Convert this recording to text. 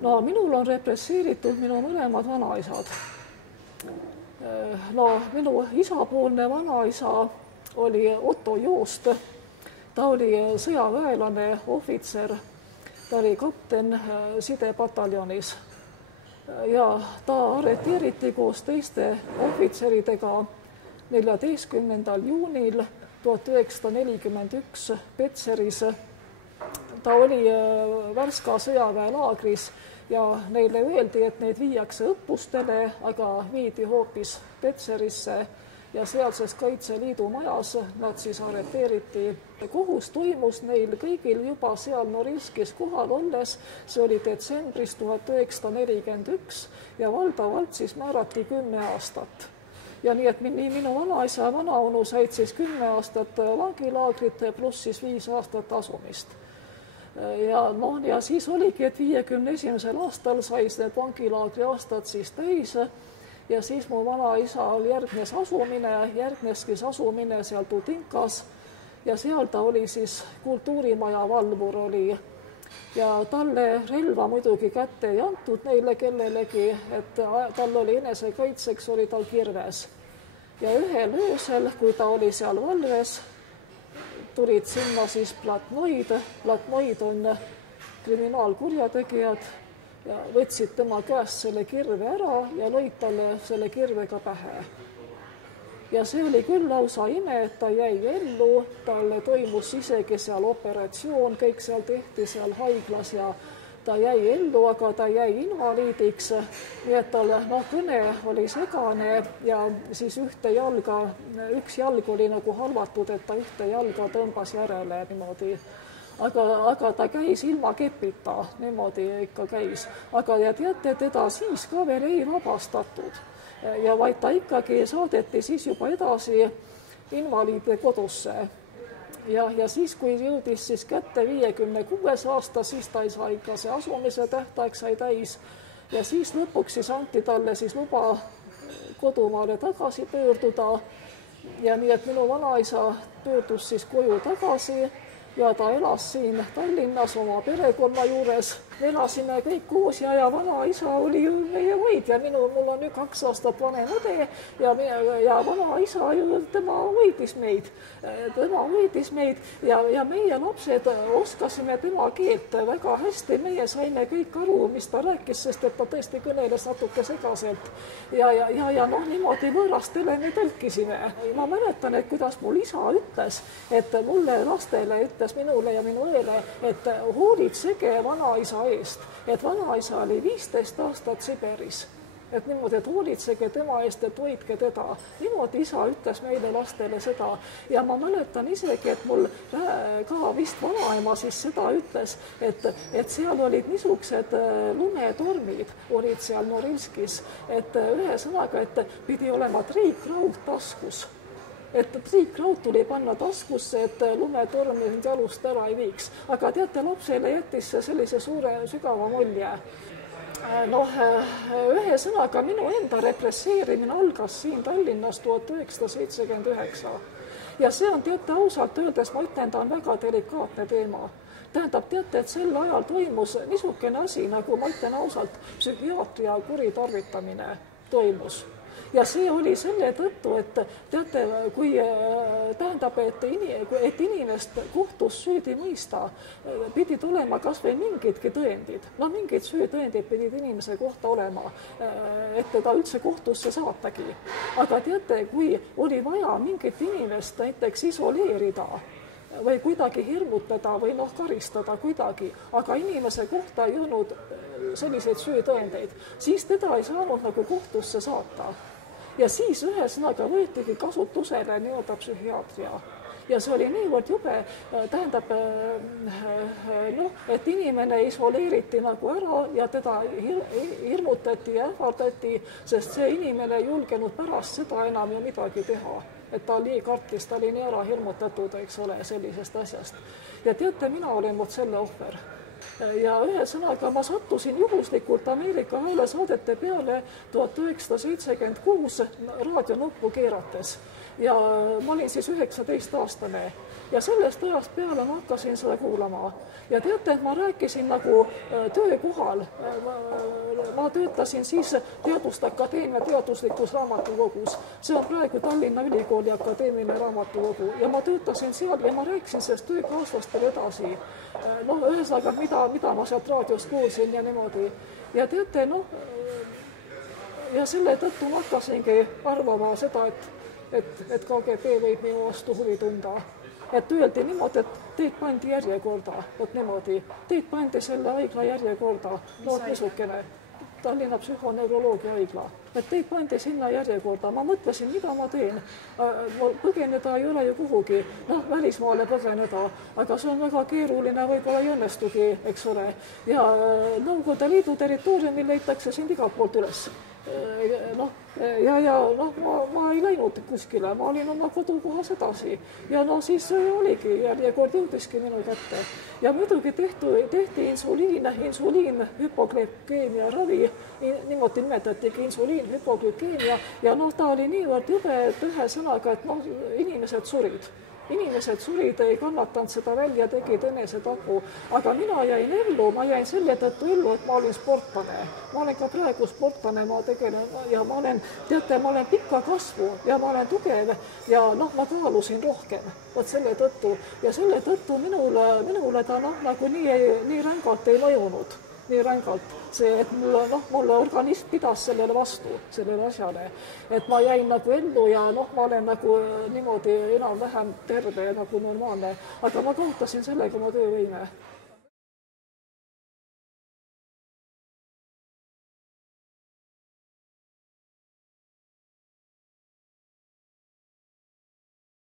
No minul on represseeritud minu mõlemad vanaisad. No minu isapoolne vanaisa oli Otto Joost. Ta oli sõjaväelane, ohvitser, ta oli kapten sidepataljonis ja ta arreteeriti koos teiste ohvitseridega 14. juunil 1941 Petseris. Ta oli Värska sõjaväelaagris ja neile öeldi, et neid viiakse õppustele, aga viidi hoopis Petserisse ja sealses Kaitseliidu majas nad siis arreteeriti. Kohus toimus neil kõigil juba seal Norilskis kohal olles, see oli detsembris 1941 ja valdavalt siis määrati 10 aastat. Ja nii, et nii minu vanaisa ja vanaonu said siis 10 aastat vangilaagrit pluss siis 5 aastat asumist. Ja siis oligi, et 51. aastal sai need vangilaagri aastad siis täis ja siis mu vanaisal järgnes asumine seal Tudinkas ja seal ta oli siis kultuurimaja valvur oli ja talle relva muidugi kätte ei antud neile kellelegi, et tal oli enesekaitseks, oli tal kirves. Ja ühel öösel, kui ta oli seal valves, tulid sinna siis platnoid on kriminaalkurjategijad ja võtsid tema käest selle kirve ära ja lõid talle selle kirvega pähe. Ja see oli küll lausa ime, et ta jäi ellu, talle toimus isegi seal operatsioon, kõik seal tehti seal haiglas ja ta jäi ellu, aga ta jäi invaliidiks, nii et talle kõne oli segane ja siis üks jalg oli nagu halvatud, et ta ühte jalga tõmbas järele niimoodi. Aga ta käis ilma kepita, niimoodi ikka käis. Aga ja teate, teda siis ka veel ei vabastatud ja vaid ta ikkagi saadeti siis juba edasi invaliide kodusse. Ja siis, kui jõudis siis kätte 56 aasta, siis ta ei saa ikka see asumise tähtaeg sai täis ja siis lõpuks siis anti talle siis luba kodumaale tagasi pöörduda ja nii, et minu vanaisa pöördus siis koju tagasi ja ta elas siin Tallinnas oma perekonna juures. Me elasime kõik koos ja vanaisa oli ju meie hoidja. Mul on 2 aastat vanem õde ja vanaisa ju tema hoidis meid ja meie lapsed oskasime tema keelt väga hästi. Meie saime kõik aru, mis ta rääkis, sest et ta tõesti kõneles natuke segaselt ja niimoodi võõrastele me tõlkisime. Ma mäletan, et kuidas mul isa ütles, et mulle lastele ütles minule ja minu õele, et hoolitsege vanaisa eest, et vanaisa oli 15 aastat Siberis, et niimoodi, et hoolitsege tema eest, et hoidke teda. Niimoodi isa ütles meile lastele seda ja ma mäletan isegi, et mul ka vist vanaema siis seda ütles, et seal olid niisugused lumetormid, olid seal Norilskis, et ühesõnaga, et pidi olema triikraud taskus. Et triikraud tuli panna taskusse, et lumetorm jalust ära ei viiks. Aga teate, lapsele jättis sellise suure sügava mulje. Ühesõnaga, minu enda represseerimine algas siin Tallinnas 1979. Ja see on, teate, ausalt öeldes, ma ütlen, ta on väga delikaatne teema. Tähendab, teate, et sel ajal toimus niisugune asi, nagu ma ütlen ausalt, psühhiaatria kuritarvitamine toimus. Ja see oli selle tõttu, et teate, kui tähendab, et inimest kohtus süüdi mõista, pidid olema kas või mingidki tõendid. Mingid süütõendid pidid inimese kohta olema, et teda üldse kohtusse saatagi. Aga teate, kui oli vaja mingit inimest näiteks isoleerida või kuidagi hirmutada või karistada kuidagi, aga inimese kohta ei olnud selliseid süütõendeid, siis teda ei saanud nagu kohtusse saata. Ja siis ühesõnaga võetigi kasutusele nii-öelda psühhiaatria. Ja see oli niivõrd jube, tähendab, et inimene isoleeriti nagu ära ja teda hirmutati ja ähvardati, sest see inimene ei julgenud pärast seda enam ju midagi teha. Et ta nii kartis, ta oli nii ära hirmutatud, eks ole, sellisest asjast. Ja teate, mina olin selle ohver. Ja ühesõnaga ma sattusin juhuslikult Ameerika häälesaadete peale 1976 raadionuppu keerates. ja ma olin siis 19-aastane ja sellest ajast peale ma hakkasin seda kuulama. Ja teate, et ma rääkisin nagu töökohal. Ma töötasin siis Teaduste Akadeemia teaduslikus raamatukogus. See on praegu Tallinna Ülikooli akadeemiline raamatukogu ja ma töötasin seal ja ma rääkisin sellest töökaaslastele edasi. Ühesõnaga, mida ma sealt raadiost kuulsin ja niimoodi. Ja teate, ja selle tõttu ma hakkasingi arvama seda, et KGB võib minu vastu huvi tunda. Et öeldi niimoodi, et teid pandi järjekorda, vot niimoodi. Teid pandi selle haigla järjekorda, niisugune Tallinna psühhoneuroloogia haigla. Et teid pandi sinna järjekorda. Ma mõtlesin, mida ma teen. Põgeneda ei ole ju kuhugi, välismaale põgeneda, aga see on väga keeruline, võib-olla ei õnnestugi, eks ole. Ja Nõukogude Liidu territooriumil leitakse sind igalt poolt üles. Ma ei läinud kuskile, ma olin oma kodukohas edasi ja siis oligi, järjekord jõudiski minu kätte. Ja muidugi tehti insuliinhüpoglükeemia ravi, niimoodi nimetatigi insuliinhüpoglükeemia ja ta oli niivõrd jube ühe sõnaga, et inimesed surid. Inimesed surid, ei kannatanud seda välja, tegid enesetapu, aga mina jäin ellu, ma jäin selle tõttu ellu, et ma olin sportlane. Ma olen ka praegu sportlane, ma tegelen ja ma olen pikka kasvu ja ma olen tugev ja ma kaalusin rohkem, vot selle tõttu. Ja selle tõttu minule ta nagu nii rängalt ei mõjunud. Nii rängalt see, et mulle organism pidas sellele vastu, sellele asjale. Et ma jäin nagu ellu ja ma olen nagu niimoodi enam-vähem terve nagu normaalne, aga ma kaotasin sellega oma töövõime.